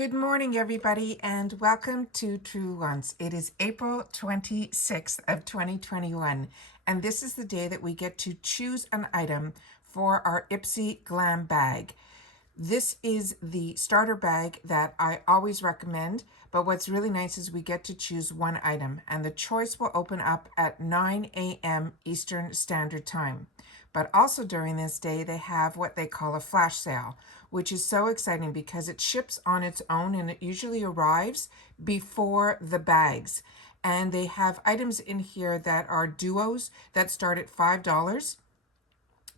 Good morning, everybody, and welcome to True Ones. It is April 26th of 2021, and this is the day that we get to choose an item for our IPSY Glam bag. This is the starter bag that I always recommend, but what's really nice is we get to choose one item, and the choice will open up at 9 a.m. Eastern Standard Time. But also during this day, they have what they call a flash sale, which is so exciting because it ships on its own and it usually arrives before the bags. And they have items in here that are duos that start at $5.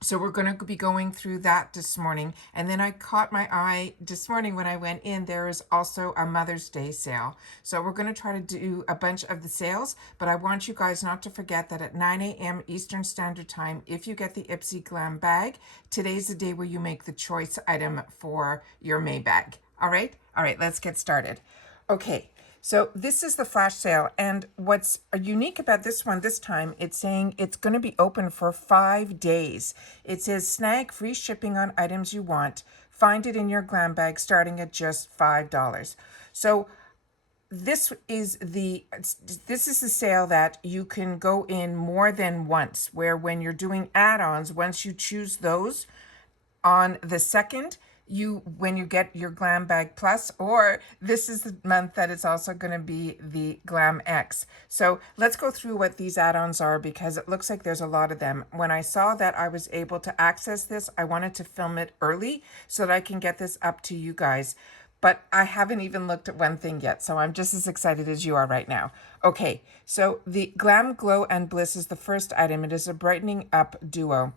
So we're going to be going through that this morning. And then I caught my eye this morning when I went in, there is also a Mother's Day sale. So we're going to try to do a bunch of the sales, but I want you guys not to forget that at 9 a.m. Eastern Standard Time, if you get the IPSY Glam bag, today's the day where you make the choice item for your May bag. All right, let's get started. Okay. So this is the flash sale, and what's unique about this one this time, it's saying it's going to be open for 5 days. It says snag free shipping on items you want. Find it in your glam bag starting at just $5. So this is the sale that you can go in more than once, where when you're doing add-ons, once you choose those on the second, when you get your Glam Bag Plus, or this is the month that it's also going to be the Glam X. So let's go through what these add-ons are because it looks like there's a lot of them. When I saw that I was able to access this, I wanted to film it early so that I can get this up to you guys. But I haven't even looked at one thing yet, so I'm just as excited as you are right now. Okay, so the Glam Glow and Bliss is the first item. It is a brightening up duo.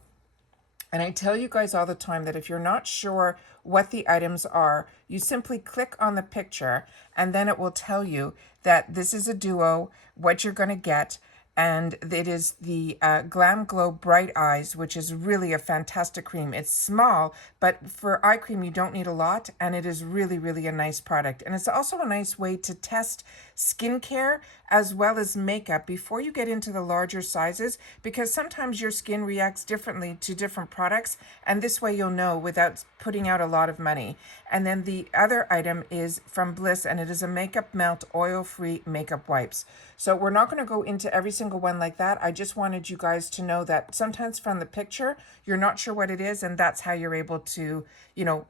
And I tell you guys all the time that if you're not sure what the items are, you simply click on the picture and then it will tell you that this is a duo, what you're going to get. And it is the Glam Glow Bright Eyes, which is really a fantastic cream. It's small, but for eye cream, you don't need a lot. And it is really, really a nice product. And it's also a nice way to test skincare as well as makeup before you get into the larger sizes, because sometimes your skin reacts differently to different products. And this way you'll know without putting out a lot of money. And then the other item is from Bliss, and it is a Makeup Melt Oil-Free Makeup Wipes. So we're not going to go into every single one like that. I just wanted you guys to know that sometimes from the picture, you're not sure what it is, and that's how you're able to,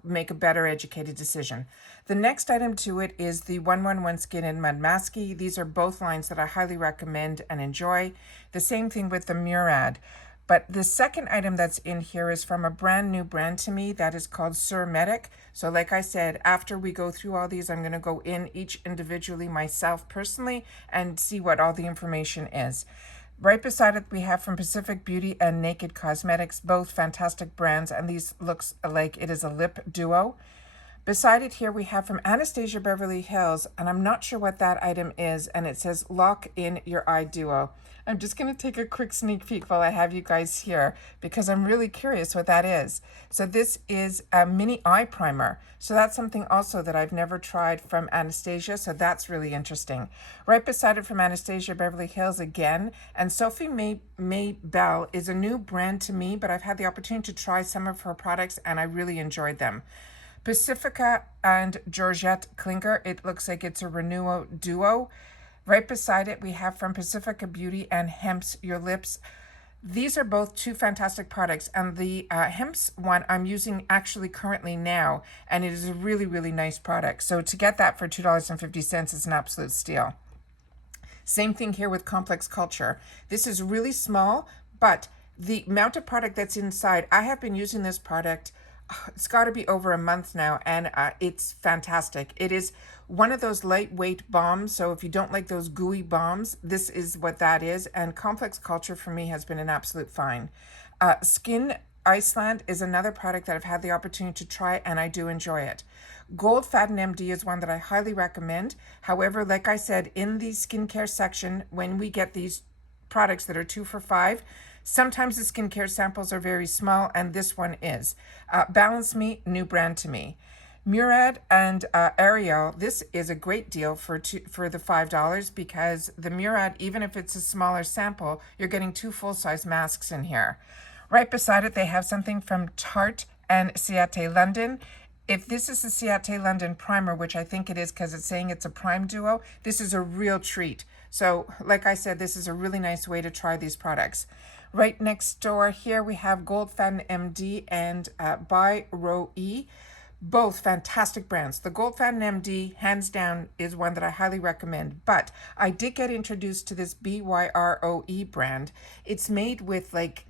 make a better educated decision. The next item to it is the 111 Skin and Mud Masky. These are both lines that I highly recommend and enjoy. The same thing with the Murad. But the second item that's in here is from a brand new brand to me that is called Sur Medic. So like I said, after we go through all these, I'm going to go in each individually myself personally and see what all the information is. Right beside it, we have from Pacific Beauty and Naked Cosmetics, both fantastic brands, and these looks like it is a lip duo. Beside it here, we have from Anastasia Beverly Hills, and I'm not sure what that item is, and it says Lock in Your Eye Duo. I'm just going to take a quick sneak peek while I have you guys here because I'm really curious what that is. So this is a mini eye primer. So that's something also that I've never tried from Anastasia, so that's really interesting. Right beside it from Anastasia Beverly Hills again, and Sophie May Bell is a new brand to me, but I've had the opportunity to try some of her products and I really enjoyed them. Pacifica and Georgette Klinger, it looks like it's a Renewal duo. Right beside it, we have from Pacifica Beauty and Hemp's Your Lips. These are both two fantastic products, and the Hemp's one I'm using actually currently now, and it is a really, really nice product. So to get that for $2.50 is an absolute steal. Same thing here with Complex Culture. This is really small, but the amount of product that's inside, I have been using this product, it's got to be over a month now, and it's fantastic. It is one of those lightweight balms, so if you don't like those gooey balms, this is what that is, and Complex Culture for me has been an absolute find. Skin Iceland is another product that I've had the opportunity to try, and I do enjoy it. Gold Fatten MD is one that I highly recommend. However, like I said, in the skincare section, when we get these products that are 2 for $5, sometimes the skincare samples are very small, and this one is. Balance Me, new brand to me. Murad and Ariel, this is a great deal for the $5 because the Murad, even if it's a smaller sample, you're getting 2 full-size masks in here. Right beside it, they have something from Tarte and Ciate London. If this is the Ciate London Primer, which I think it is because it's saying it's a prime duo, this is a real treat. So like I said, this is a really nice way to try these products. Right next door here, we have Gold Fountain MD and by Roe E. Both fantastic brands. The Gold Fountain MD, hands down, is one that I highly recommend. But I did get introduced to this BYROE brand. It's made with like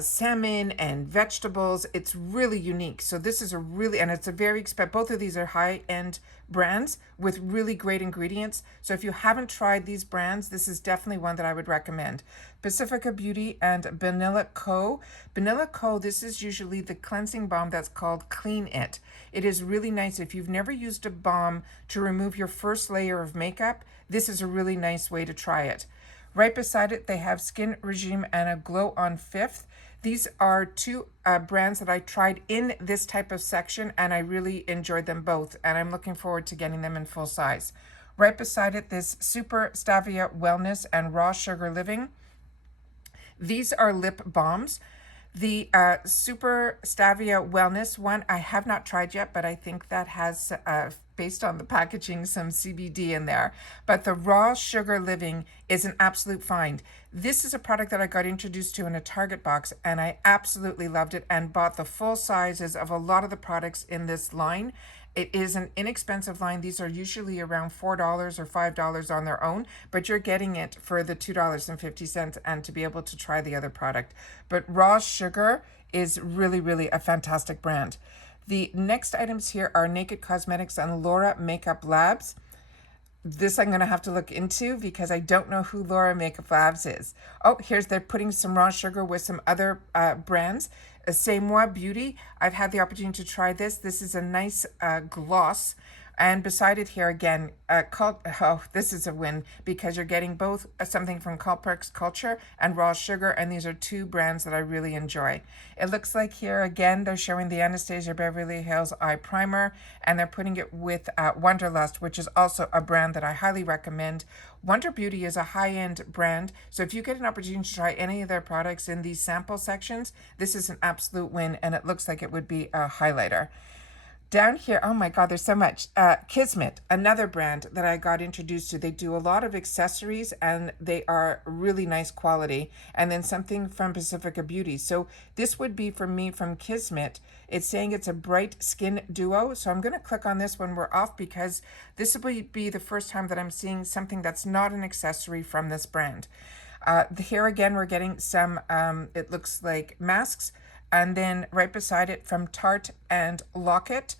salmon and vegetables. It's really unique. So this is a really, and it's a very expensive, both of these are high-end brands with really great ingredients. So if you haven't tried these brands, this is definitely one that I would recommend. Pacifica Beauty and Vanilla Co. Vanilla Co, this is usually the cleansing balm that's called Clean It. It is really nice. If you've never used a balm to remove your first layer of makeup, this is a really nice way to try it. Right beside it, they have Skin Regime and a Glow on Fifth. These are two brands that I tried in this type of section, and I really enjoyed them both, and I'm looking forward to getting them in full size. Right beside it, this Super Stavia Wellness and Raw Sugar Living. These are lip balms. The Super Stavia Wellness one, I have not tried yet, but I think that has, based on the packaging, some CBD in there. But the Raw Sugar Living is an absolute find. This is a product that I got introduced to in a Target box, and I absolutely loved it and bought the full sizes of a lot of the products in this line. It is an inexpensive line. These are usually around $4 or $5 on their own, but you're getting it for the $2.50 and to be able to try the other product. But Raw Sugar is really, really a fantastic brand. The next items here are Naked Cosmetics and Laura Makeup Labs. This I'm going to have to look into because I don't know who Laura Makeup Labs is. Oh, they're putting some raw sugar with some other brands. C'est Moi Beauty. I've had the opportunity to try this. This is a nice gloss. And beside it here again, this is a win because you're getting both something from Culper's Culture and Raw Sugar, and these are two brands that I really enjoy. It looks like here again they're showing the Anastasia Beverly Hills Eye Primer, and they're putting it with Wonderlust, which is also a brand that I highly recommend. Wonder Beauty is a high-end brand, so if you get an opportunity to try any of their products in these sample sections, this is an absolute win, and it looks like it would be a highlighter. Down here, oh my God, there's so much. Kismet, another brand that I got introduced to. They do a lot of accessories and they are really nice quality. And then something from Pacifica Beauty. So this would be for me from Kismet. It's saying it's a bright skin duo. So I'm going to click on this when we're off because this will be the first time that I'm seeing something that's not an accessory from this brand. Here again, we're getting some, it looks like masks. And then right beside it from Tarte and Locket.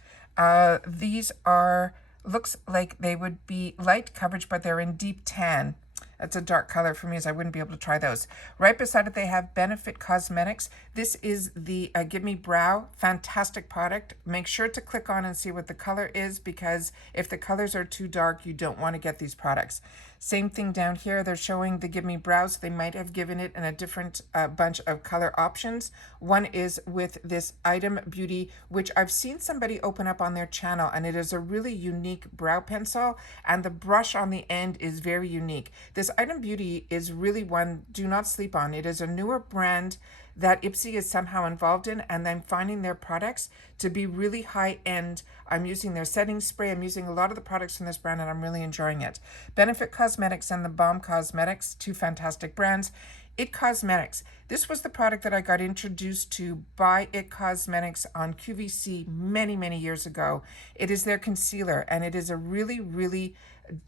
These are, looks like they would be light coverage, but they're in deep tan. That's a dark color for me, as I wouldn't be able to try those. Right beside it, they have Benefit Cosmetics. This is the Give Me Brow. Fantastic product. Make sure to click on and see what the color is, because if the colors are too dark, you don't want to get these products. Same thing down here. They're showing the Give Me Brow, so they might have given it in a different bunch of color options. One is with this Item Beauty, which I've seen somebody open up on their channel, and it is a really unique brow pencil, and the brush on the end is very unique. This Item Beauty is really one, do not sleep on. It is a newer brand that IPSY is somehow involved in, and I'm finding their products to be really high end. I'm using their setting spray. I'm using a lot of the products from this brand, and I'm really enjoying it. Benefit Cosmetics and the Balm Cosmetics, two fantastic brands. It Cosmetics. This was the product that I got introduced to by It Cosmetics on QVC many, many years ago. It is their concealer, and it is a really, really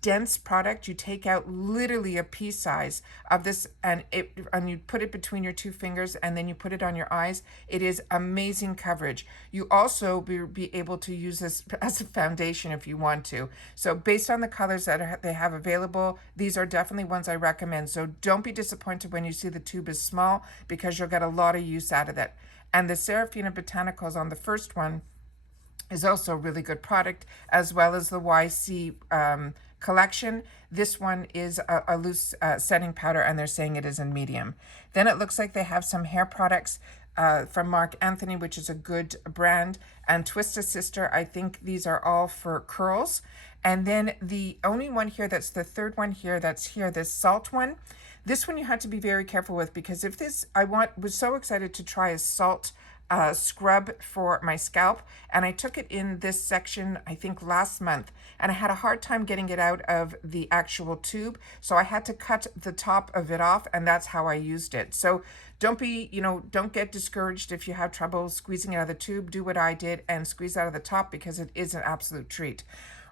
dense product. You take out literally a pea size of this, and you put it between your two fingers, and then you put it on your eyes. It is amazing coverage. You also be able to use this as a foundation if you want to. So based on the colors that they have available, these are definitely ones I recommend. So don't be disappointed when you see the tube is small, because you'll get a lot of use out of it. And the Serafina Botanicals on the first one is also a really good product, as well as the YC collection. This one is a loose setting powder, and they're saying it is in medium. Then it looks like they have some hair products from Mark Anthony, which is a good brand, and Twista Sister. I think these are all for curls. And then the only one here, that's the third one here, that's here, this salt one. This one you have to be very careful with, because if this, was so excited to try a salt scrub for my scalp, and I took it in this section, I think last month, and I had a hard time getting it out of the actual tube, so I had to cut the top of it off, and that's how I used it. So don't be, don't get discouraged if you have trouble squeezing it out of the tube. Do what I did and squeeze out of the top, because it is an absolute treat.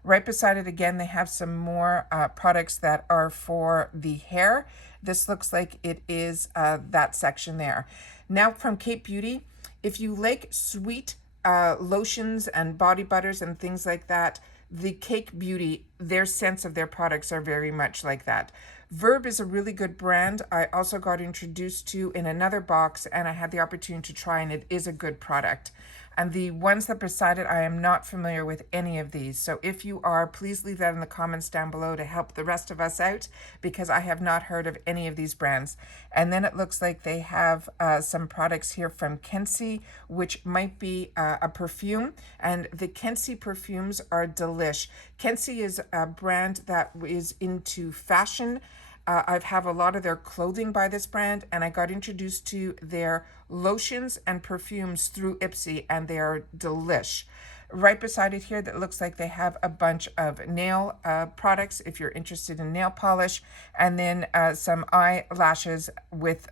Right beside it again, they have some more products that are for the hair. This looks like it is that section there. Now from Kate Beauty, if you like sweet lotions and body butters and things like that, the Kate Beauty, their scents of their products are very much like that. Verb is a really good brand. I also got introduced to in another box, and I had the opportunity to try, and it is a good product. And the ones that beside it, I am not familiar with any of these. So if you are, please leave that in the comments down below to help the rest of us out, because I have not heard of any of these brands. And then it looks like they have some products here from Kensie, which might be a perfume. And the Kensie perfumes are delish. Kensie is a brand that is into fashion. I have a lot of their clothing by this brand, and I got introduced to their lotions and perfumes through IPSY, and they are delish. Right beside it here, that looks like they have a bunch of nail products if you're interested in nail polish, and then some eyelashes with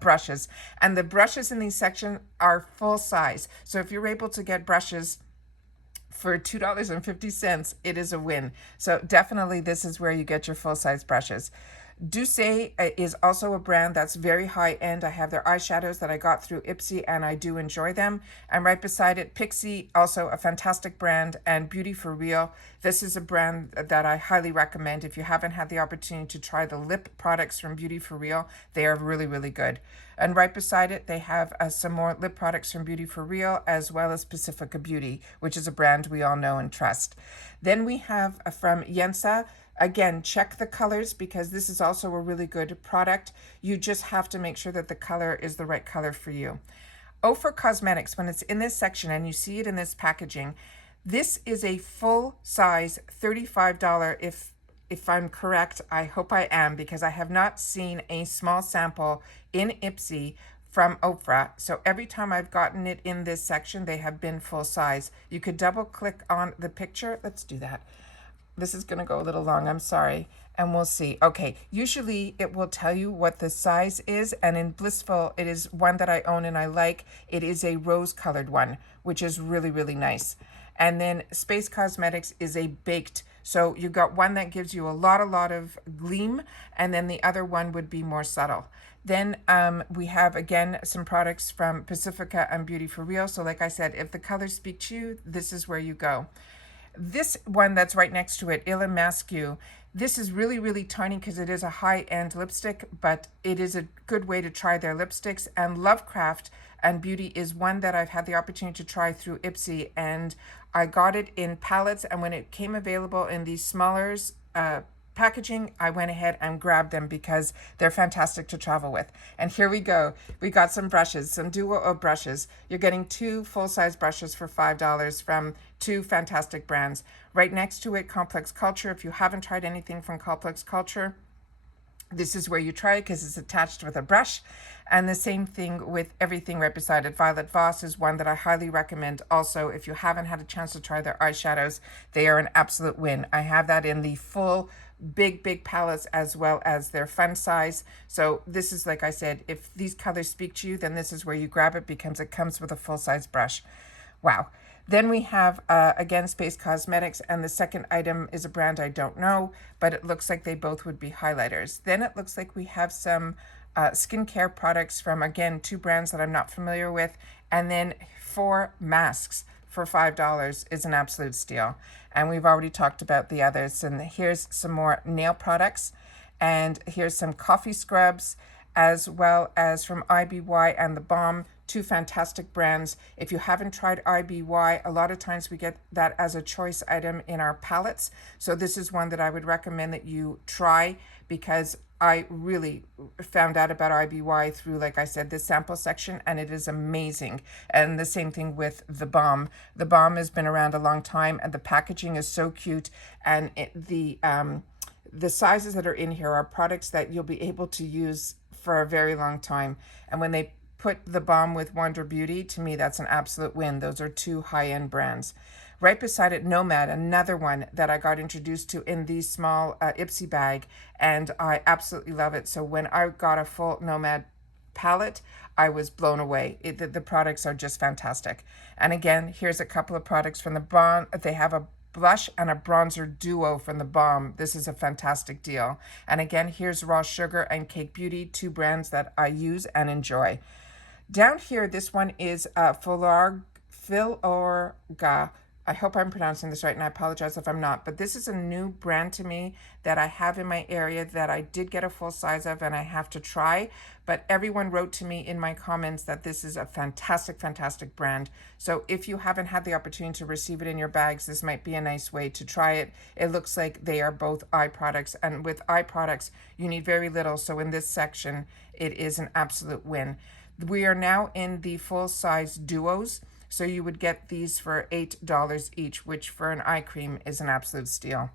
brushes. And the brushes in these sections are full size. So if you're able to get brushes for $2.50, it is a win. So definitely this is where you get your full-size brushes. Dupes is also a brand that's very high end. I have their eyeshadows that I got through IPSY, and I do enjoy them. And right beside it, IPSY, also a fantastic brand, and Beauty for Real. This is a brand that I highly recommend. If you haven't had the opportunity to try the lip products from Beauty for Real, they are really, really good. And right beside it, they have some more lip products from Beauty for Real, as well as Pacifica Beauty, which is a brand we all know and trust. Then we have from ULTA. Again, check the colors, because this is also a really good product. You just have to make sure that the color is the right color for you. For Cosmetics, when it's in this section and you see it in this packaging, this is a full size $35, if I'm correct. I hope I am, because I have not seen a small sample in IPSY from Oprah. So every time I've gotten it in this section, they have been full size. You could double click on the picture. Let's do that. This is going to go a little long, I'm sorry, and we'll see. Okay, usually it will tell you what the size is, and in Blissful, it is one that I own and I like. It is a rose-colored one, which is really, really nice. And then Space Cosmetics is a baked, so you got one that gives you a lot of gleam, and then the other one would be more subtle. Then we have, again, some products from Pacifica and Beauty for Real. So like I said, if the colors speak to you, this is where you go. This one that's right next to it, Il Masque, this is really, really tiny because it is a high-end lipstick, but it is a good way to try their lipsticks. And Lovecraft and Beauty is one that I've had the opportunity to try through IPSY, and I got it in palettes, and when it came available in these smaller packaging, I went ahead and grabbed them because they're fantastic to travel with. And here we go. We got some brushes, some duo brushes. You're getting 2 full-size brushes for $5 from 2 fantastic brands. Right next to it, Complex Culture. If you haven't tried anything from Complex Culture, this is where you try it, because it's attached with a brush. And the same thing with everything right beside it. Violet Voss is one that I highly recommend also. If you haven't had a chance to try their eyeshadows, they are an absolute win. I have that in the full big palettes, as well as their fun size. So this is, like I said, if these colors speak to you, then this is where you grab it, because it comes with a full-size brush. Wow. Then we have, again, Space Cosmetics, and the second item is a brand I don't know, but it looks like they both would be highlighters. Then it looks like we have some skincare products from, again, 2 brands that I'm not familiar with, and then 4 masks for $5 is an absolute steal. And we've already talked about the others. And here's some more nail products, and here's some coffee scrubs, as well as from IPSY and The Balm, 2 fantastic brands. If you haven't tried IPSY, a lot of times we get that as a choice item in our palettes. So this is one that I would recommend that you try, because I really found out about IPSY through, like I said, this sample section, and it is amazing. And the same thing with The Balm. The Balm has been around a long time, and the packaging is so cute. And the sizes that are in here are products that you'll be able to use for a very long time. And when they put the balm with Wonder Beauty, to me, that's an absolute win. Those are two high-end brands. Right beside it, Nomad, another one that I got introduced to in the small IPSY bag, and I absolutely love it. So when I got a full Nomad palette, I was blown away. The products are just fantastic. And again, here's a couple of products from the Balm. They have a blush and a bronzer duo from the Balm. This is a fantastic deal. And again, here's Raw Sugar and Cake Beauty, two brands that I use and enjoy. Down here, this one is Filorga. I hope I'm pronouncing this right, and I apologize if I'm not, but this is a new brand to me that I have in my area that I did get a full size of and I have to try, but everyone wrote to me in my comments that this is a fantastic, fantastic brand. So if you haven't had the opportunity to receive it in your bags, this might be a nice way to try it. It looks like they are both eye products, and with eye products, you need very little, so in this section, it is an absolute win. We are now in the full-size duos, so you would get these for $8 each, which for an eye cream is an absolute steal.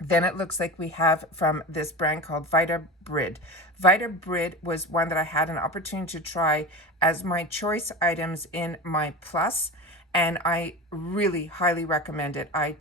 Then it looks like we have from this brand called Vita Brid. Vita Brid was one that I had an opportunity to try as my choice items in my Plus, and I really highly recommend it. I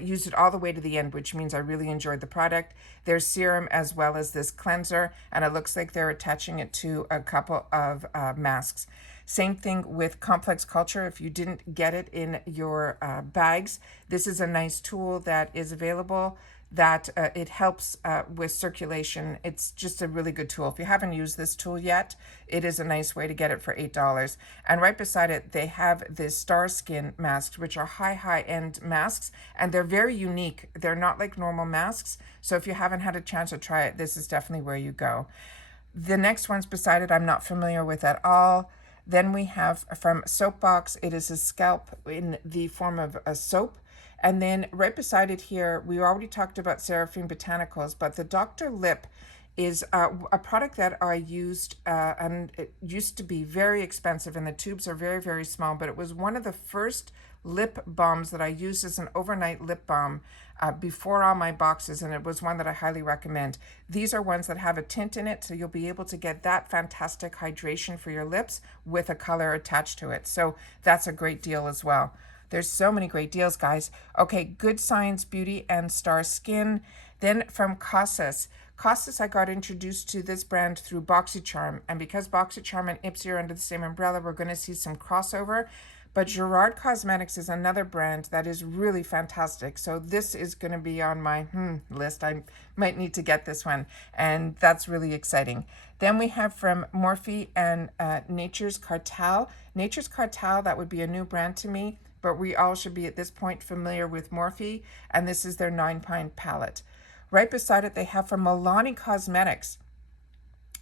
used it all the way to the end, which means I really enjoyed the product. Their serum as well as this cleanser, and it looks like they're attaching it to a couple of masks. Same thing with Complex Culture. If you didn't get it in your bags, this is a nice tool that is available that it helps with circulation. It's just a really good tool. If you haven't used this tool yet, it is a nice way to get it for $8. And right beside it, they have the Star Skin masks, which are high-end masks, and they're very unique. They're not like normal masks. So if you haven't had a chance to try it, this is definitely where you go. The next ones beside it, I'm not familiar with at all. Then we have from Soapbox, it is a scalp in the form of a soap. And then right beside it here, we already talked about Seraphine Botanicals, but the Dr. Lip is a product that I used, and it used to be very expensive, and the tubes are very, very small, but it was one of the first lip balms that I used as an overnight lip balm before all my boxes, and it was one that I highly recommend. These are ones that have a tint in it, so you'll be able to get that fantastic hydration for your lips with a color attached to it. So that's a great deal as well. There's so many great deals, guys. Okay, Good Science Beauty and Star Skin. Then from Cossus, I got introduced to this brand through BoxyCharm, and because BoxyCharm and IPSY are under the same umbrella, we're going to see some crossover. But Gerard Cosmetics is another brand that is really fantastic. So this is going to be on my list. I might need to get this one, and that's really exciting. Then we have from Morphe and Nature's Cartel. Nature's Cartel, that would be a new brand to me, but we all should be at this point familiar with Morphe, and this is their 9-pint palette. Right beside it, they have from Milani Cosmetics.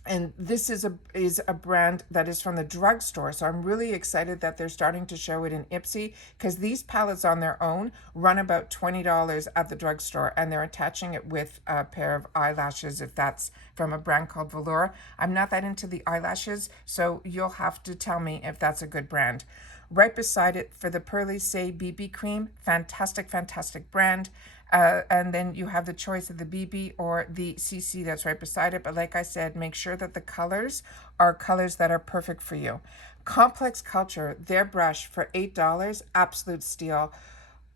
And this is a brand that is from the Drugstore. So I'm really excited that they're starting to show it in IPSY, because these palettes on their own run about $20 at the drugstore, and they're attaching it with a pair of eyelashes if that's from a brand called Velour. I'm not that into the eyelashes, so you'll have to tell me if that's a good brand. Right beside it for the Pearly Say BB cream, fantastic, fantastic brand. And then you have the choice of the BB or the CC that's right beside it. But like I said, make sure that the colors are colors that are perfect for you. Complex Culture, their brush for $8, absolute steal.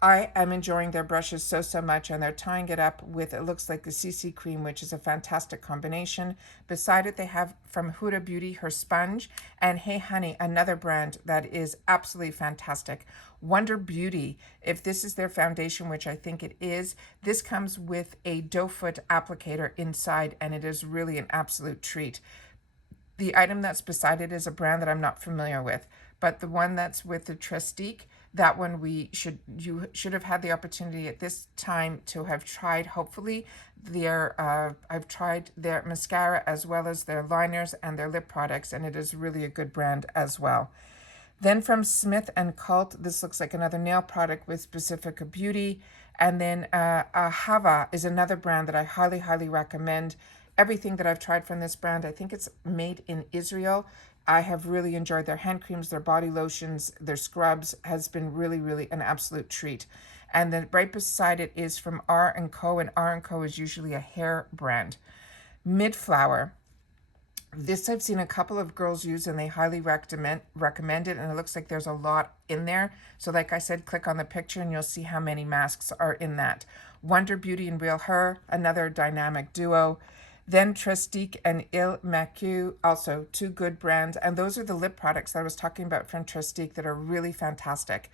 I am enjoying their brushes so much, and they're tying it up with, it looks like the CC cream, which is a fantastic combination. Beside it, they have from Huda Beauty her sponge, and Hey Honey, another brand that is absolutely fantastic. Wonder Beauty, if this is their foundation, which I think it is, this comes with a doe foot applicator inside, and it is really an absolute treat. The item that's beside it is a brand that I'm not familiar with, but the one that's with the Trestique, that one you should have had the opportunity at this time to have tried, hopefully, I've tried their mascara as well as their liners and their lip products, and it is really a good brand as well. Then from Smith & Cult, this looks like another nail product with Pacifica Beauty. And then Hava is another brand that I highly, highly recommend. Everything that I've tried from this brand, I think it's made in Israel. I have really enjoyed their hand creams, their body lotions, their scrubs has been really, really an absolute treat. And then right beside it is from R&Co, and R&Co is usually a hair brand. Midflower. This I've seen a couple of girls use and they highly recommend it, and it looks like there's a lot in there. So like I said, click on the picture and you'll see how many masks are in that. Wonder Beauty and Real Her, another dynamic duo. Then Trestique and Il Macu, also two good brands. And those are the lip products that I was talking about from Trestique that are really fantastic.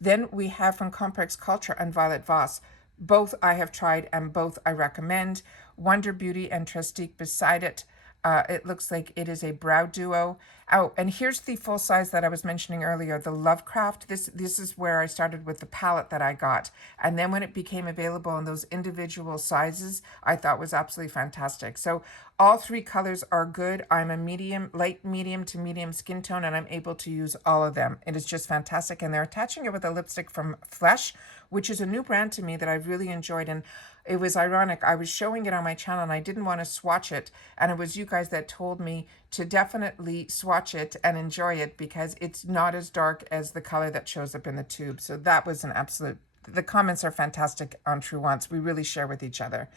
Then we have from Complex Culture and Violet Voss. Both I have tried and both I recommend. Wonder Beauty and Trestique beside it. It looks like it is a brow duo. Oh, and here's the full size that I was mentioning earlier, the Lovecraft. This is where I started with the palette that I got. And then when it became available in those individual sizes, I thought was absolutely fantastic. So all three colors are good. I'm a medium, light medium to medium skin tone, and I'm able to use all of them. It is just fantastic. And they're attaching it with a lipstick from Flesh, which is a new brand to me that I've really enjoyed. And it was ironic. I was showing it on my channel and I didn't want to swatch it. And it was you guys that told me to definitely swatch it and enjoy it because it's not as dark as the color that shows up in the tube. So that was an absolute, the comments are fantastic on True Wants. We really share with each other.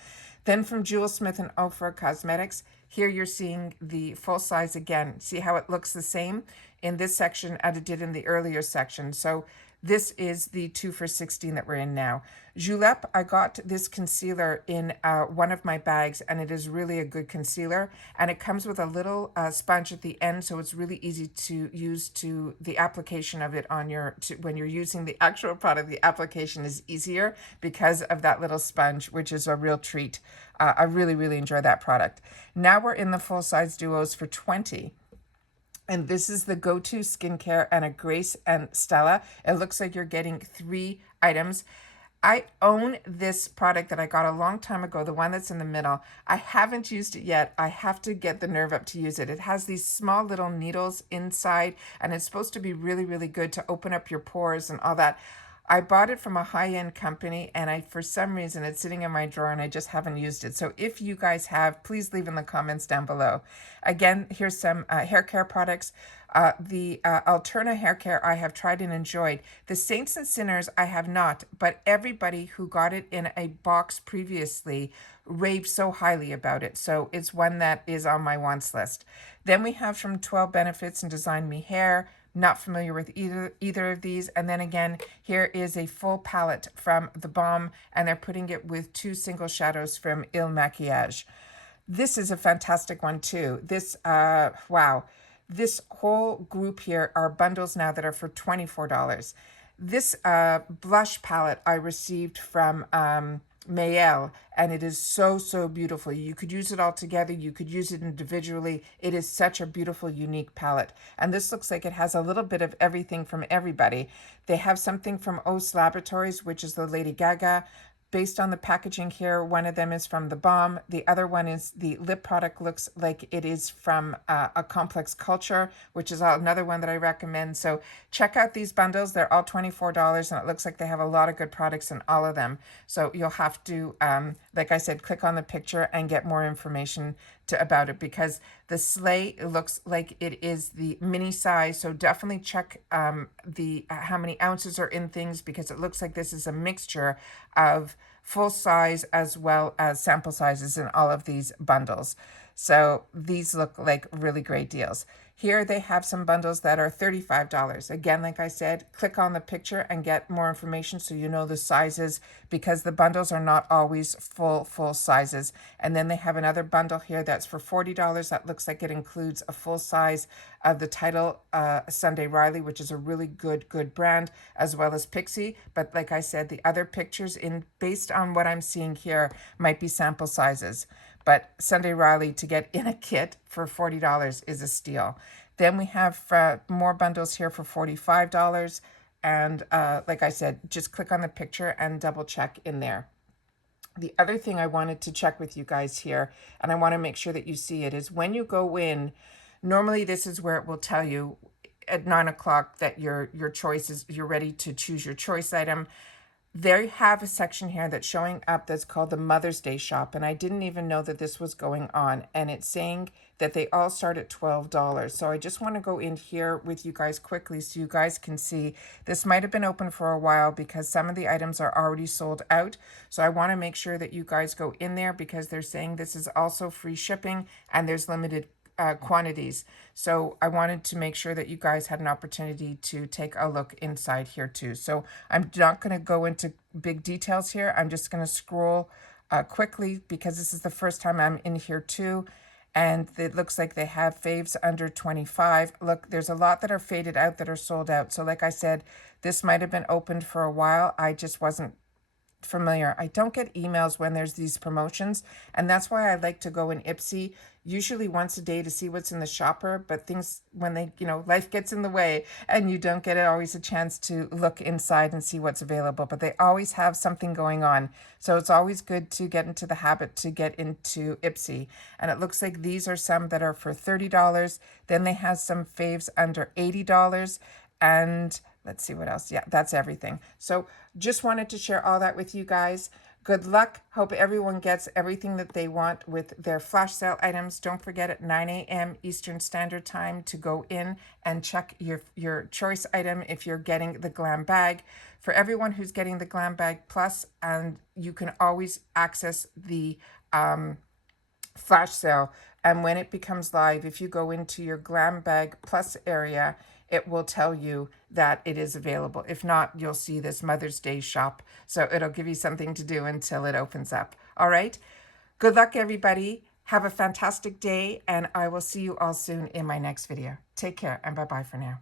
Then from Jewel Smith and Ofra Cosmetics, here you're seeing the full size again. See how it looks the same in this section as it did in the earlier section. So this is the 2 for $16 that we're in now. Julep, I got this concealer in one of my bags, and it is really a good concealer. And it comes with a little sponge at the end, so it's really easy to use to the application of it on your, when you're using the actual product, the application is easier because of that little sponge, which is a real treat. I really, really enjoy that product. Now we're in the full-size duos for $20. And this is the Go-To Skincare and a Grace and Stella. It looks like you're getting 3 items. I own this product that I got a long time ago, the one that's in the middle. I haven't used it yet. I have to get the nerve up to use it. It has these small little needles inside, and it's supposed to be really, really good to open up your pores and all that. I bought it from a high-end company, and for some reason, it's sitting in my drawer, and I just haven't used it. So if you guys have, please leave in the comments down below. Again, here's some hair care products. The Alterna hair care I have tried and enjoyed. The Saints and Sinners I have not, but everybody who got it in a box previously raved so highly about it. So it's one that is on my wants list. Then we have from 12 Benefits and Design Me Hair. Not familiar with either of these. And then again, here is a full palette from The Balm, and they're putting it with 2 single shadows from Il Maquillage. This is a fantastic one too. This, wow. This whole group here are bundles now that are for $24. This blush palette I received from Mayel, and it is so, so beautiful. You could use it all together. You could use it individually. It is such a beautiful, unique palette. And this looks like it has a little bit of everything from everybody. They have something from Os Laboratories, which is the Lady Gaga. Based on the packaging here, one of them is from The Balm. The other one is the lip product looks like it is from a Complex Culture, which is another one that I recommend. So check out these bundles. They're all $24, and it looks like they have a lot of good products in all of them. So you'll have to, like I said, click on the picture and get more information about it, because the Slay looks like it is the mini size. So definitely check how many ounces are in things, because it looks like this is a mixture of full size as well as sample sizes in all of these bundles. So these look like really great deals. Here they have some bundles that are $35. Again, like I said, click on the picture and get more information so you know the sizes, because the bundles are not always full sizes. And then they have another bundle here that's for $40. That looks like it includes a full size of the Title Sunday Riley, which is a really good brand, as well as IPSY. But like I said, the other pictures based on what I'm seeing here might be sample sizes. But Sunday Riley to get in a kit for $40 is a steal. Then we have more bundles here for $45. And like I said, just click on the picture and double check in there. The other thing I wanted to check with you guys here, and I want to make sure that you see it, is when you go in, normally this is where it will tell you at 9 o'clock that your choice is, you're ready to choose your choice item. They have a section here that's showing up that's called the Mother's Day Shop, and I didn't even know that this was going on, and it's saying that they all start at $12. So I just want to go in here with you guys quickly so you guys can see. This might have been open for a while because some of the items are already sold out. So I want to make sure that you guys go in there, because they're saying this is also free shipping and there's limited quantities. So I wanted to make sure that you guys had an opportunity to take a look inside here too. So I'm not going to go into big details here. I'm just going to scroll quickly because this is the first time I'm in here too. And it looks like they have faves under 25. Look, there's a lot that are faded out that are sold out. So like I said, this might have been opened for a while. I just wasn't familiar. I don't get emails when there's these promotions, and that's why I like to go in IPSY usually once a day to see what's in the shopper, but things, when they, life gets in the way and you don't get always a chance to look inside and see what's available, but they always have something going on. So it's always good to get into the habit to get into IPSY. And it looks like these are some that are for $30. Then they have some faves under $80. And let's see what else. Yeah, that's everything. So just wanted to share all that with you guys. Good luck. Hope everyone gets everything that they want with their flash sale items. Don't forget at 9 a.m. Eastern Standard Time to go in and check your choice item if you're getting the Glam bag. For everyone who's getting the Glam bag plus, and you can always access the flash sale. And when it becomes live, if you go into your Glam bag plus area, it will tell you that it is available. If not, you'll see this Mother's Day shop. So it'll give you something to do until it opens up. All right. Good luck, everybody. Have a fantastic day, and I will see you all soon in my next video. Take care, and bye-bye for now.